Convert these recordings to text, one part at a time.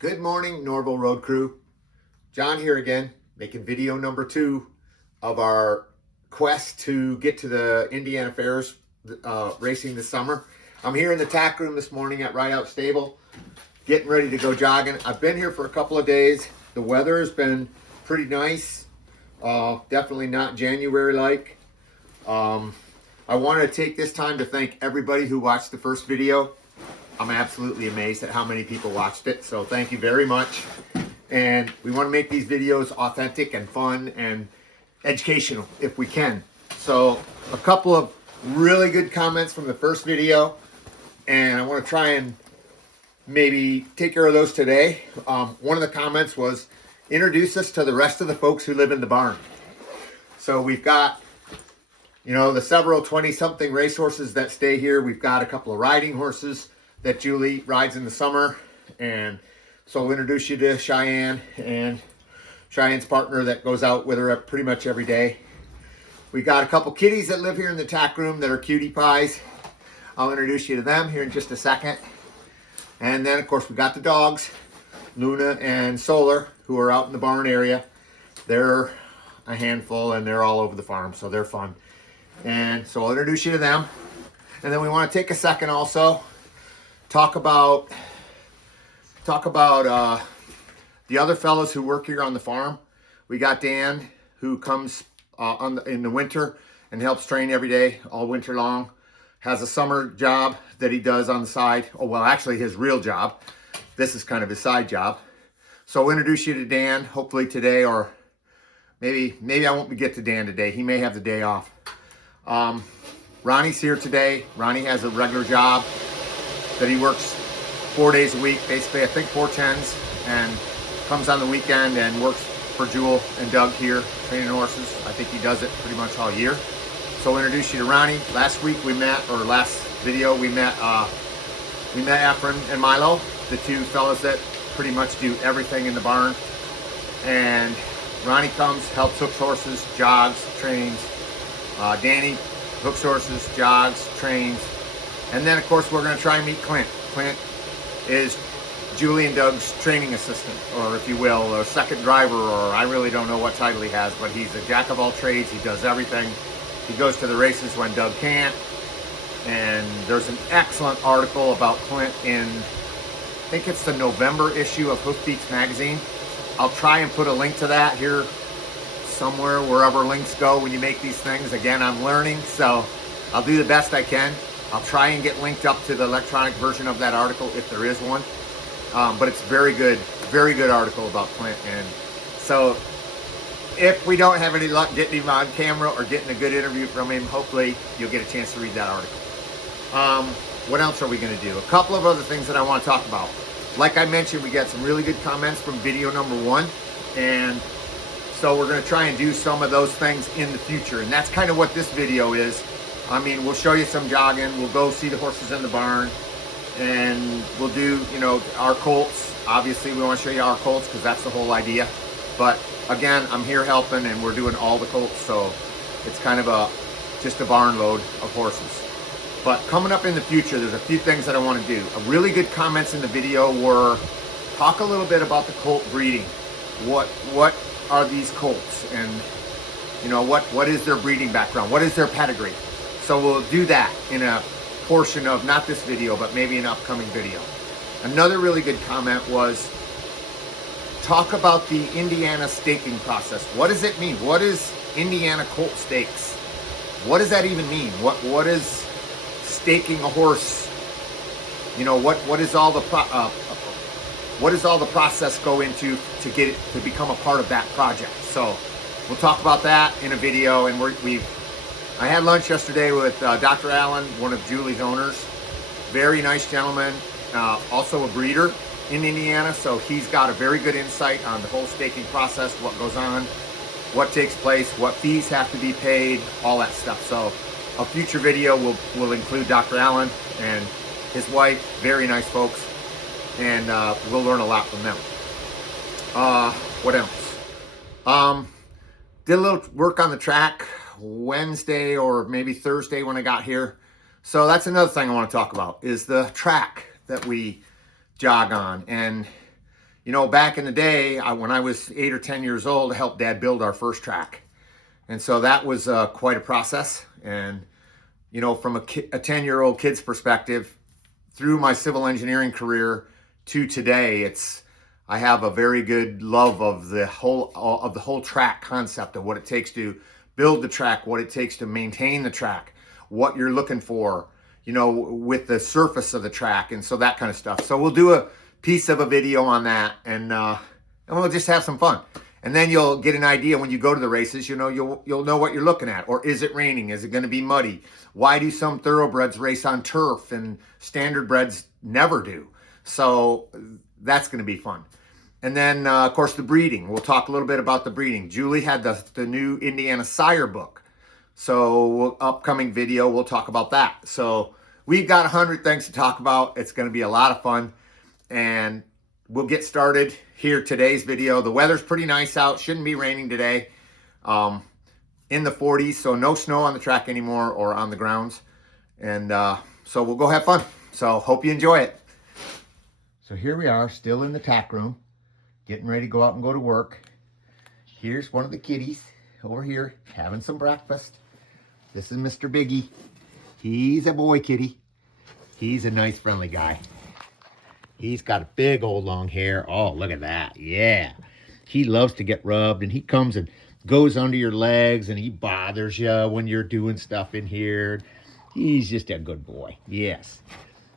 Good morning, Norville Road Crew. John here again, making video number 2 of our quest to get to the Indiana Fairs racing this summer. I'm here in the tack room this morning at Rideout Stable, getting ready to go jogging. I've been here for a couple of days. The weather has been pretty nice, definitely not January-like. I wanted to take this time to thank everybody who watched the first video. I'm absolutely amazed at how many people watched it, so thank you very much. And we want to make these videos authentic and fun and educational if we can. So a couple of really good comments from the first video, and I want to try and maybe take care of those today. One of the comments was, introduce us to the rest of the folks who live in the barn. So we've got, you know, the several 20-something racehorses that stay here. We've got a couple of riding horses that Julie rides in the summer, and so I'll introduce you to Cheyenne and Cheyenne's partner that goes out with her pretty much every day. We got a couple kitties that live here in the tack room that are cutie pies. I'll introduce you to them here in just a second. And then of course we got the dogs, Luna and Solar, who are out in the barn area. They're a handful and they're all over the farm, so they're fun. And so I'll introduce you to them. And then we want to take a second also talk about the other fellows who work here on the farm. We got Dan, who comes in the winter and helps train every day all winter long. Has a summer job that he does on the side. Oh, well, actually his real job. This is kind of his side job. So I'll introduce you to Dan, hopefully today, or maybe I won't get to Dan today. He may have the day off. Ronnie's here today. Ronnie has a regular job that he works 4 days a week, basically I think 4 10s, and comes on the weekend and works for Jewel and Doug here training horses. I think he does it pretty much all year. So I'll introduce you to Ronnie. Last week we met, or last video we met Efren and Milo, the two fellows that pretty much do everything in the barn. And Ronnie comes, helps hook horses, jogs, trains. Danny hooks horses, jogs, trains. And then, of course, we're going to try and meet Clint. Clint is Julie and Doug's training assistant, or if you will, a second driver, or I really don't know what title he has, but he's a jack of all trades. He does everything. He goes to the races when Doug can't. And there's an excellent article about Clint in, I think it's the November issue of Hoofbeats magazine. I'll try and put a link to that here somewhere, wherever links go when you make these things. Again, I'm learning, so I'll do the best I can. I'll try and get linked up to the electronic version of that article if there is one. But it's very good article about Clint. And so if we don't have any luck getting him on camera or getting a good interview from him, hopefully you'll get a chance to read that article. What else are we going to do? A couple of other things that I want to talk about. Like I mentioned, we got some really good comments from video number 1. And so we're going to try and do some of those things in the future. And that's kind of what this video is. I mean, we'll show you some jogging. We'll go see the horses in the barn. And we'll do, you know, our colts. Obviously, we want to show you our colts because that's the whole idea. But again, I'm here helping and we're doing all the colts. So it's kind of just a barn load of horses. But coming up in the future, there's a few things that I want to do. Really good comments in the video were, talk a little bit about the colt breeding. What are these colts? And, you know, what is their breeding background? What is their pedigree? So we'll do that in a portion of, not this video, but maybe an upcoming video. Another really good comment was, talk about the Indiana staking process. What does it mean? What is Indiana colt stakes? What does that even mean? What is staking a horse? You know, what is all the process go into to get it to become a part of that project? So we'll talk about that in a video. And I had lunch yesterday with Dr. Allen, one of Julie's owners. Very nice gentleman, also a breeder in Indiana. So he's got a very good insight on the whole staking process, what goes on, what takes place, what fees have to be paid, all that stuff. So a future video will include Dr. Allen and his wife, very nice folks, and we'll learn a lot from them. What else? Did a little work on the track Wednesday or maybe Thursday when I got here. So that's another thing I want to talk about, is the track that we jog on. And You know, back in the day, when I was 8 or 10 years old, I helped Dad build our first track. And so that was quite a process. And, you know, from a 10-year-old kid's perspective, through my civil engineering career to today, I have a very good love of the whole track concept, of what it takes to build the track, what it takes to maintain the track, what you're looking for, you know, with the surface of the track, and so that kind of stuff. So we'll do a piece of a video on that, and we'll just have some fun. And then you'll get an idea when you go to the races. You know, you'll know what you're looking at. Or is it raining? Is it going to be muddy? Why do some thoroughbreds race on turf and standard breds never do? So that's going to be fun. And then, of course, the breeding. We'll talk a little bit about the breeding. Julie had the new Indiana Sire book. So upcoming video, we'll talk about that. So we've got 100 things to talk about. It's going to be a lot of fun. And we'll get started here. Today's video. The weather's pretty nice out. Shouldn't be raining today. In the 40s, so no snow on the track anymore or on the grounds. And so we'll go have fun. So hope you enjoy it. So here we are, still in the tack room, getting ready to go out and go to work. Here's one of the kitties over here having some breakfast. This is Mr. Biggie. He's a boy kitty. He's a nice, friendly guy. He's got a big old long hair. Oh, look at that. Yeah. He loves to get rubbed, and he comes and goes under your legs, and he bothers you when you're doing stuff in here. He's just a good boy. Yes.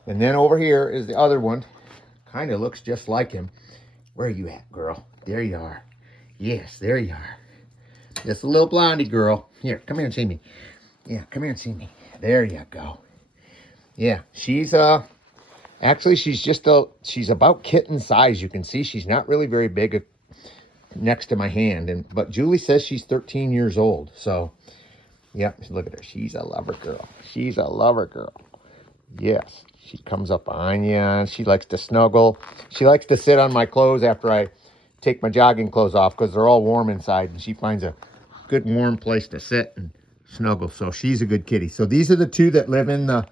And then over here is the other one. Kind of looks just like him. Where are you at, girl? There you are. Yes, there you are. Just a little blondie girl. Here, come here and see me. Yeah, come here and see me. There you go. Yeah, she's actually she's about kitten size. You can see she's not really very big next to my hand, but Julie says she's 13 years old. So, yeah, look at her. She's a lover girl. She's a lover girl. Yes, she comes up behind you, and she likes to snuggle. She likes to sit on my clothes after I take my jogging clothes off, because they're all warm inside, and she finds a good warm place to sit and snuggle. So she's a good kitty. So these are the two that live in the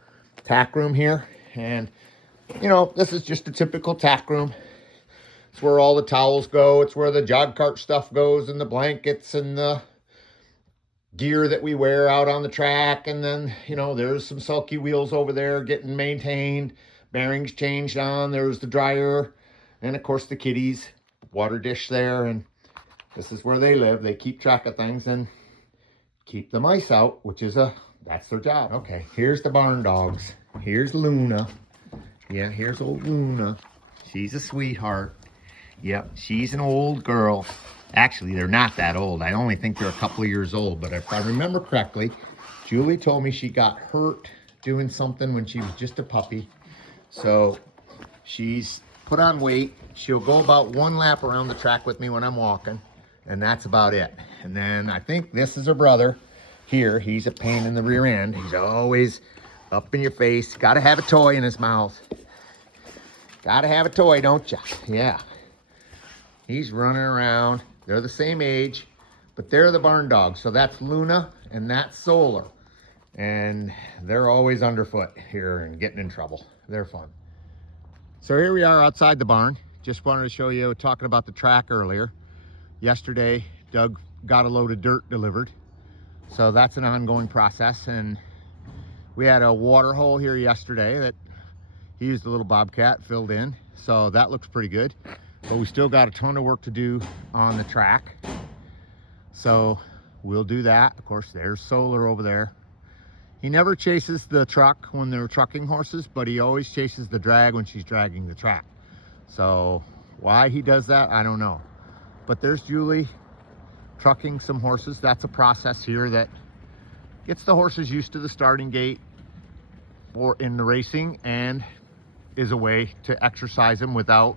tack room here. And, you know, this is just a typical tack room. It's where all the towels go. It's where the jog cart stuff goes, and the blankets and the gear that we wear out on the track. And then, you know, there's some sulky wheels over there getting maintained, bearings changed on. There's the dryer, and of course the kitties, water dish there. And this is where they live. They keep track of things and keep the mice out, that's their job. Okay, here's the barn dogs. Here's Luna. Yeah, here's old Luna. She's a sweetheart. Yep, she's an old girl. Actually, they're not that old. I only think they're a couple of years old. But if I remember correctly, Julie told me she got hurt doing something when she was just a puppy. So she's put on weight. She'll go about 1 lap around the track with me when I'm walking, and that's about it. And then I think this is her brother here. He's a pain in the rear end. He's always up in your face. Got to have a toy in his mouth. Got to have a toy, don't you? Yeah. He's running around. They're the same age, but they're the barn dogs. So that's Luna and that's Solar. And they're always underfoot here and getting in trouble. They're fun. So here we are outside the barn. Just wanted to show you, talking about the track earlier. Yesterday, Doug got a load of dirt delivered. So that's an ongoing process. And we had a water hole here yesterday that he used a little Bobcat, filled in. So that looks pretty good. But we still got a ton of work to do on the track. So we'll do that. Of course, there's Solar over there. He never chases the truck when they're trucking horses, but he always chases the drag when she's dragging the track. So why he does that, I don't know. But there's Julie trucking some horses. That's a process here that gets the horses used to the starting gate or in the racing, and is a way to exercise them without,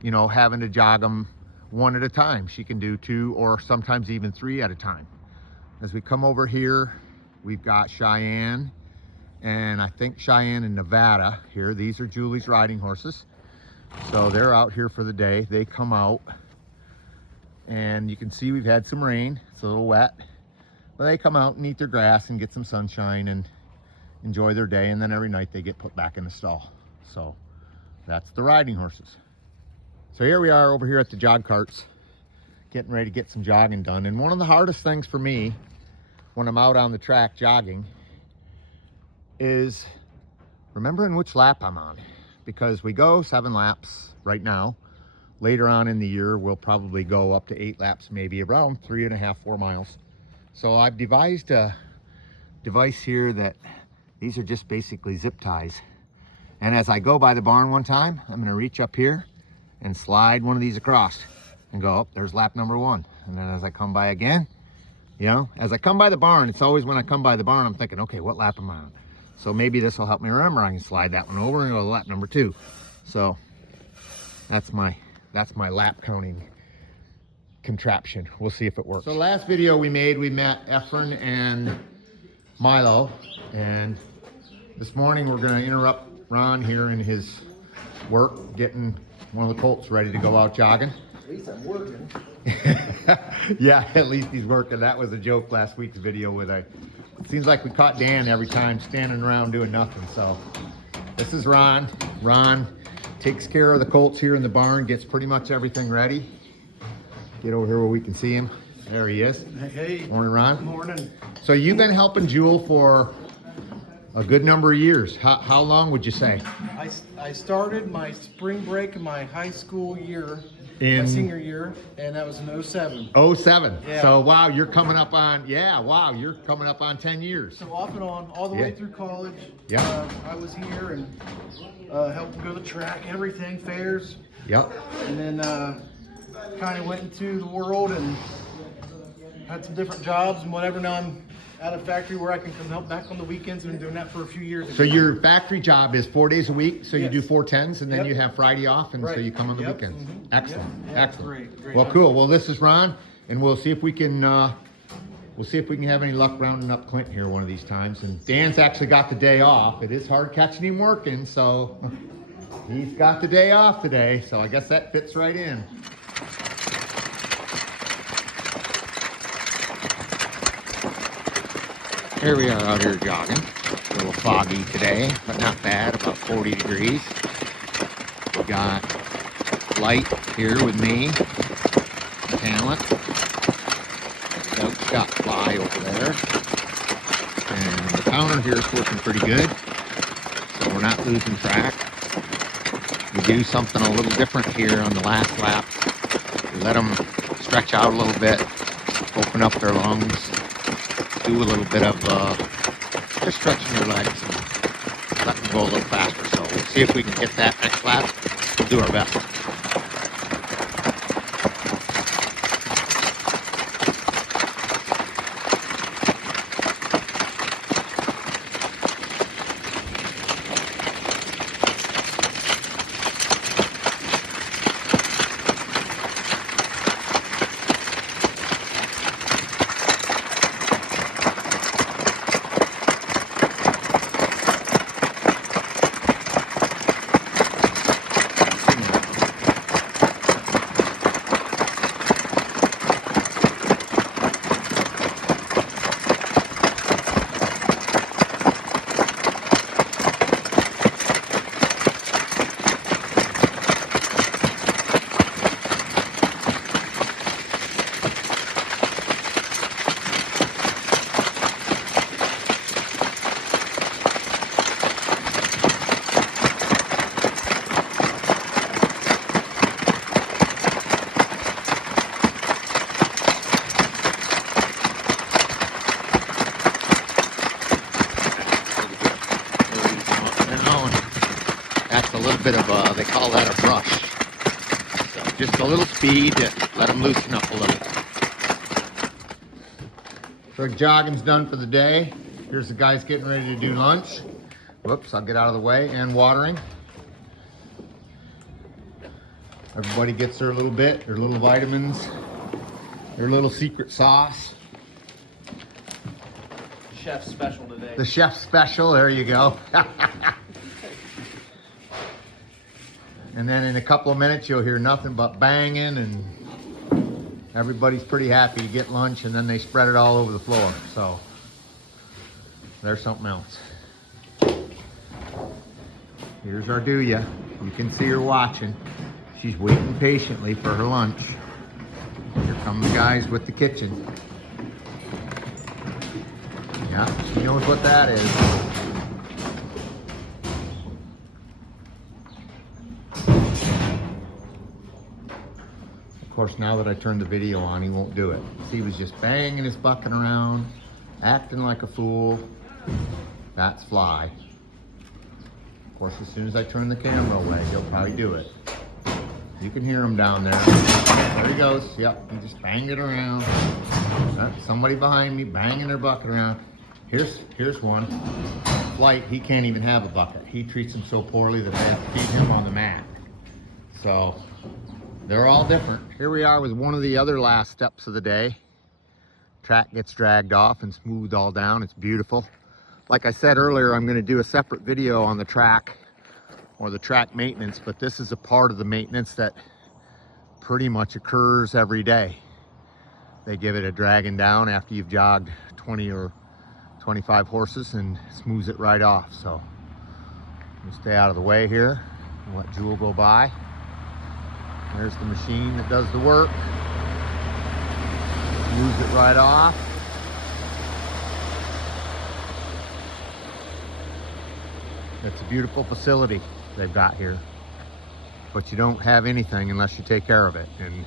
you know, having to jog them one at a time. She can do 2 or sometimes even 3 at a time. As we come over here, we've got Cheyenne, and I think Cheyenne and Nevada here. These are Julie's riding horses. So they're out here for the day. They come out, and you can see we've had some rain. It's a little wet, but they come out and eat their grass and get some sunshine and enjoy their day. And then every night they get put back in the stall. So that's the riding horses. So here we are over here at the jog carts, getting ready to get some jogging done. And one of the hardest things for me when I'm out on the track jogging is remembering which lap I'm on, because we go 7 laps right now. Later on in the year, we'll probably go up to 8 laps, maybe around 3.5, 4 miles. So I've devised a device here that these are just basically zip ties. And as I go by the barn one time, I'm gonna reach up here and slide one of these across and go, oh, there's lap number 1. And then as I come by again, you know, as I come by the barn, it's always when I come by the barn, I'm thinking, okay, what lap am I on? So maybe this will help me remember. I can slide that one over and go to lap number 2. So that's my lap counting contraption. We'll see if it works. So last video we made, we met Efren and Milo, and this morning we're going to interrupt Ron here in his work, getting one of the colts ready to go out jogging. At least I'm working. Yeah, at least he's working. That was a joke last week's video with it seems like we caught Dan every time standing around doing nothing. So this is Ron. Ron takes care of the colts here in the barn, gets pretty much everything ready. Get over here where we can see him. There he is. Hey. Morning, Ron. Morning. So you've been helping Jewel for a good number of years. How long would you say? I started my spring break in my high school year, In my senior year, and that was in 07. 07. Yeah. So wow, you're coming up on, you're coming up on 10 years. So off and on, all the way through college. Yeah. I was here and helped them go to the track, everything, fairs. Yep. And then kind of went into the world and had some different jobs and whatever. Now I'm at a factory where I can come help back on the weekends. I've been doing that for a few years. So your factory job is 4 days a week, so you Yes. do 410s, and then Yep. you have Friday off, and so Right. you come on the Yep. weekends. Mhm. Excellent, Yep. Yep. excellent. Great. Well, cool. Well, this is Ron, and we'll see if we can have any luck rounding up Clint here one of these times. And Dan's actually got the day off. It is hard catching him working, so he's got the day off today. So I guess that fits right in. Here we are out here jogging. A little foggy today, but not bad, about 40 degrees. We got Light here with me, Talent. Doug's got Fly over there. And the counter here is working pretty good, so we're not losing track. We do something a little different here on the last lap. We let them stretch out a little bit, open up their lungs, do a little bit of just stretching your legs and let them go a little faster. So we'll see if we can get that next lap. We'll do our best. They call that a brush. So just a little speed to let them loosen up a little. So jogging's done for the day. Here's the guys getting ready to do lunch. Whoops, I'll get out of the way. And watering. Everybody gets their little bit, their little vitamins, their little secret sauce. Chef's special today. The chef's special, there you go. And then in a couple of minutes, you'll hear nothing but banging, and everybody's pretty happy to get lunch, and then they spread it all over the floor. So there's something else. Here's our do-ya. You can see her watching. She's waiting patiently for her lunch. Here come the guys with the kitchen. Yeah, she knows what that is. Of course, now that I turned the video on, he won't do it. He was just banging his bucket around, acting like a fool. That's Fly. Of course, as soon as I turn the camera away, he'll probably do it. You can hear him down there. There he goes. Yep, he just banged it around. Somebody behind me banging their bucket around. Here's one. Flight, he can't even have a bucket. He treats him so poorly that they have to feed him on the mat. So, they're all different. Here we are with one of the other last steps of the day. Track gets dragged off and smoothed all down. It's beautiful. Like I said earlier, I'm going to do a separate video on the track or the track maintenance, but this is a part of the maintenance that pretty much occurs every day. They give it a dragging down after you've jogged 20 or 25 horses and smooths it right off. So we'll stay out of the way here and let Jewel go by. There's the machine that does the work. Smooths it right off. It's a beautiful facility they've got here, but you don't have anything unless you take care of it, and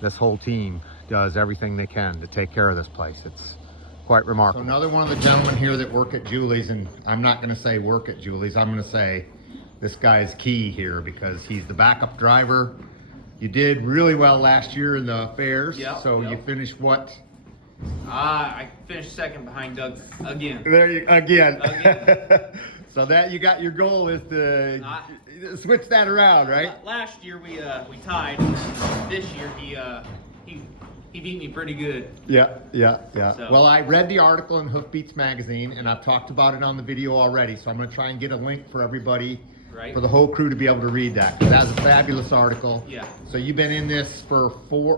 this whole team does everything they can to take care of this place. It's quite remarkable. So another one of the gentlemen here that work at Julie's, and I'm not going to say work at Julie's, I'm going to say this guy is key here because he's the backup driver. You did really well last year in the fairs. Yep, So yep. you finished what? I finished second behind Doug again. There you again. Again. So that you got your goal is to switch that around, right? Last year we tied, and then this year he beat me pretty good. Yeah. So- Well, I read the article in Hoofbeats magazine, and I've talked about it on the video already. So I'm going to try and get a link for everybody, Right. for the whole crew to be able to read that. 'Cause that's a fabulous article. Yeah. So you've been in this for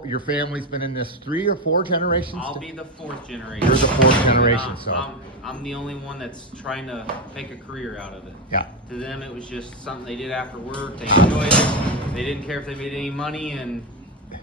your family's been in this 3 or 4 generations? I'll be the 4th generation. You're the 4th generation, so. I'm the only one that's trying to make a career out of it. Yeah. To them, it was just something they did after work. They enjoyed it. They didn't care if they made any money, and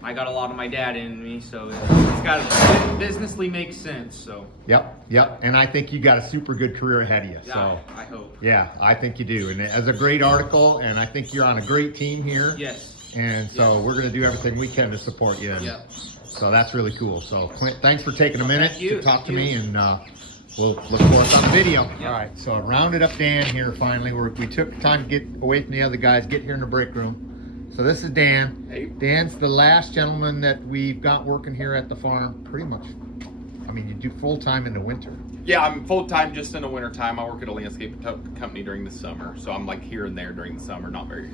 I got a lot of my dad in me, so it's got to businessly make sense. So. Yep. And I think you got a super good career ahead of you. So. I hope. Yeah, I think you do. And as a great article, and I think you're on a great team here. Yes. And so Yes. we're going to do everything we can to support you. And Yep. So that's really cool. So Clint, thanks for taking a minute Thank you. to talk to Thank me, you. and we'll look for us on the video. Yep. All right, so I rounded up Dan here finally. We took time to get away from the other guys, get here in the break room. So this is Dan. Hey. Dan's the last gentleman that we've got working here at the farm, pretty much. I mean, you do full-time in the winter. Yeah, I'm full-time just in the winter time. I work at a landscape company during the summer, so I'm like here and there during the summer, not very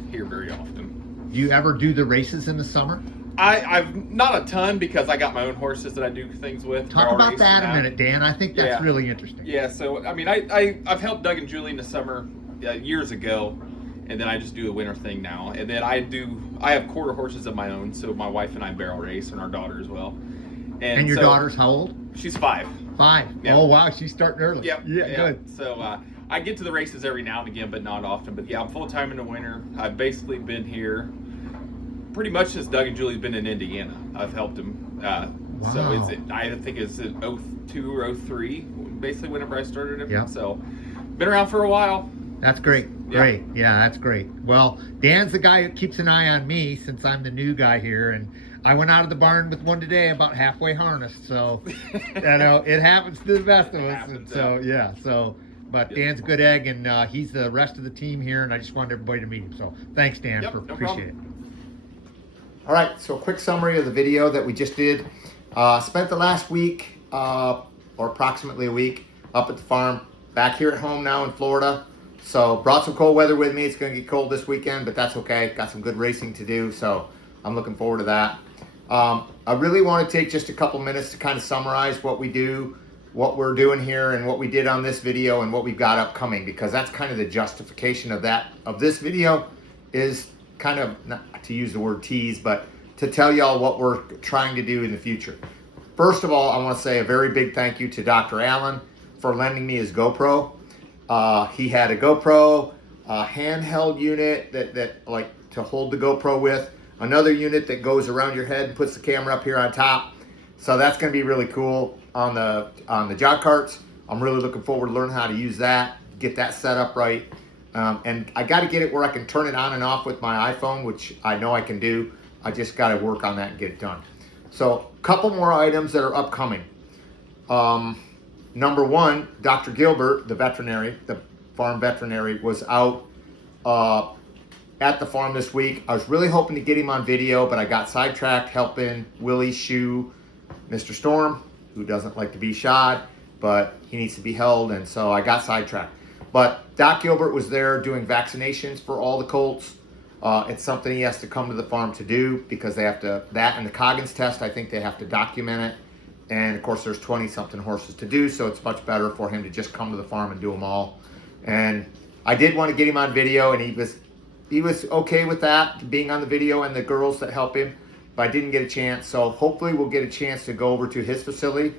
often. Do you ever do the races in the summer? I've not a ton because I got my own horses that I do things with. Talk They're all about racing that a now. minute, Dan. I think that's Yeah. really interesting. Yeah, so I mean, I've helped Doug and Julie in the summer years ago, and then I just do the winter thing now. And then I have quarter horses of my own, so my wife and I barrel race, and our daughter as well. And your so daughter's how old? She's 5. 5. Yeah. Oh wow, she's starting early. Yep. Yeah, good. So I get to the races every now and again, but not often. But yeah, I'm full time in the winter. I've basically been here pretty much since Doug and Julie's been in Indiana. I've helped them. So Wow. I think it's 02 or 03, basically whenever I started it. Yep. So been around for a while. That's great. Yeah. Great. Yeah, that's great. Well, Dan's the guy who keeps an eye on me since I'm the new guy here, and I went out of the barn with one today about halfway harnessed. So, you know, it happens to the best of us. Happens, And so, yeah. So, but Dan's a good egg, and he's the rest of the team here, and I just wanted everybody to meet him. So, thanks, Dan, Yep, for no appreciate problem. it. All right. So, a quick summary of the video that we just did. Spent the last week, or approximately a week, up at the farm. Back here at home now in Florida. So brought some cold weather with me. It's going to get cold this weekend, but that's okay. Got some good racing to do, so I'm looking forward to that. I really want to take just a couple minutes to kind of summarize what we do, what we're doing here, and what we did on this video, and what we've got upcoming, because that's kind of the justification of this video, is kind of, not to use the word tease, but to tell y'all what we're trying to do in the future. First of all, I want to say a very big thank you to Dr. Allen for lending me his GoPro. He had a GoPro handheld unit that like to hold the GoPro with, another unit that goes around your head and puts the camera up here on top. So that's going to be really cool on the jog carts. I'm really looking forward to learning how to use that, get that set up right. And I got to get it where I can turn it on and off with my iPhone, which I know I can do. I just got to work on that and get it done. So a couple more items that are upcoming. Number one, Dr. Gilbert, the veterinary, the farm veterinary, was out at the farm this week. I was really hoping to get him on video, but I got sidetracked helping Willie shoe Mr. Storm, who doesn't like to be shod, but he needs to be held, and so I got sidetracked. But Doc Gilbert was there doing vaccinations for all the colts. It's something he has to come to the farm to do because they have to, that and the Coggins test, I think they have to document it. And of course there's 20-something horses to do, so it's much better for him to just come to the farm and do them all. And I did want to get him on video, and he was okay with that, being on the video, and the girls that help him, but I didn't get a chance. So hopefully we'll get a chance to go over to his facility,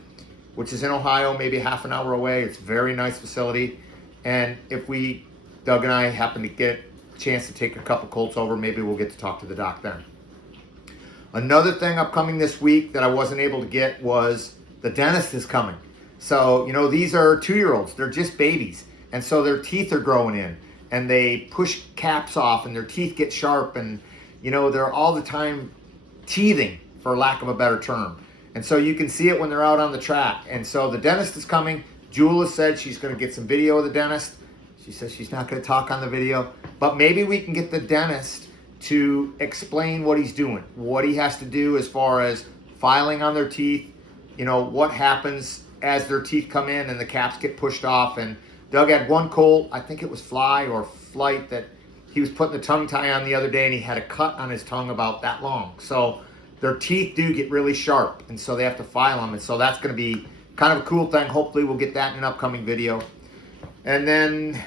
which is in Ohio, maybe half an hour away. It's a very nice facility. And if Doug and I happen to get a chance to take a couple colts over, maybe we'll get to talk to the doc then. Another thing upcoming this week that I wasn't able to get was the dentist is coming. So, you know, these are 2-year-olds. They're just babies. And so their teeth are growing in. And they push caps off and their teeth get sharp. And, you know, they're all the time teething, for lack of a better term. And so you can see it when they're out on the track. And so the dentist is coming. Jula said she's going to get some video of the dentist. She says she's not going to talk on the video. But maybe we can get the dentist to explain what he's doing, what he has to do as far as filing on their teeth, you know, what happens as their teeth come in and the caps get pushed off. And Doug had one colt, I think it was Fly or Flight, that he was putting the tongue tie on the other day, and he had a cut on his tongue about that long. So their teeth do get really sharp, and so they have to file them. And so that's going to be kind of a cool thing. Hopefully we'll get that in an upcoming video. And then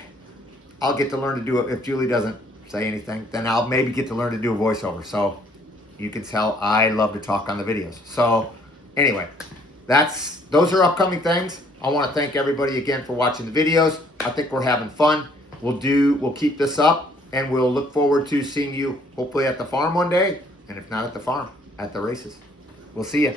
I'll get to learn to do it. If Julie doesn't say anything, then I'll maybe get to learn to do a voiceover. So you can tell I love to talk on the videos. So anyway, those are upcoming things. I want to thank everybody again for watching the videos. I think we're having fun. We'll keep this up, and we'll look forward to seeing you hopefully at the farm one day, and if not at the farm, at the races. We'll see you.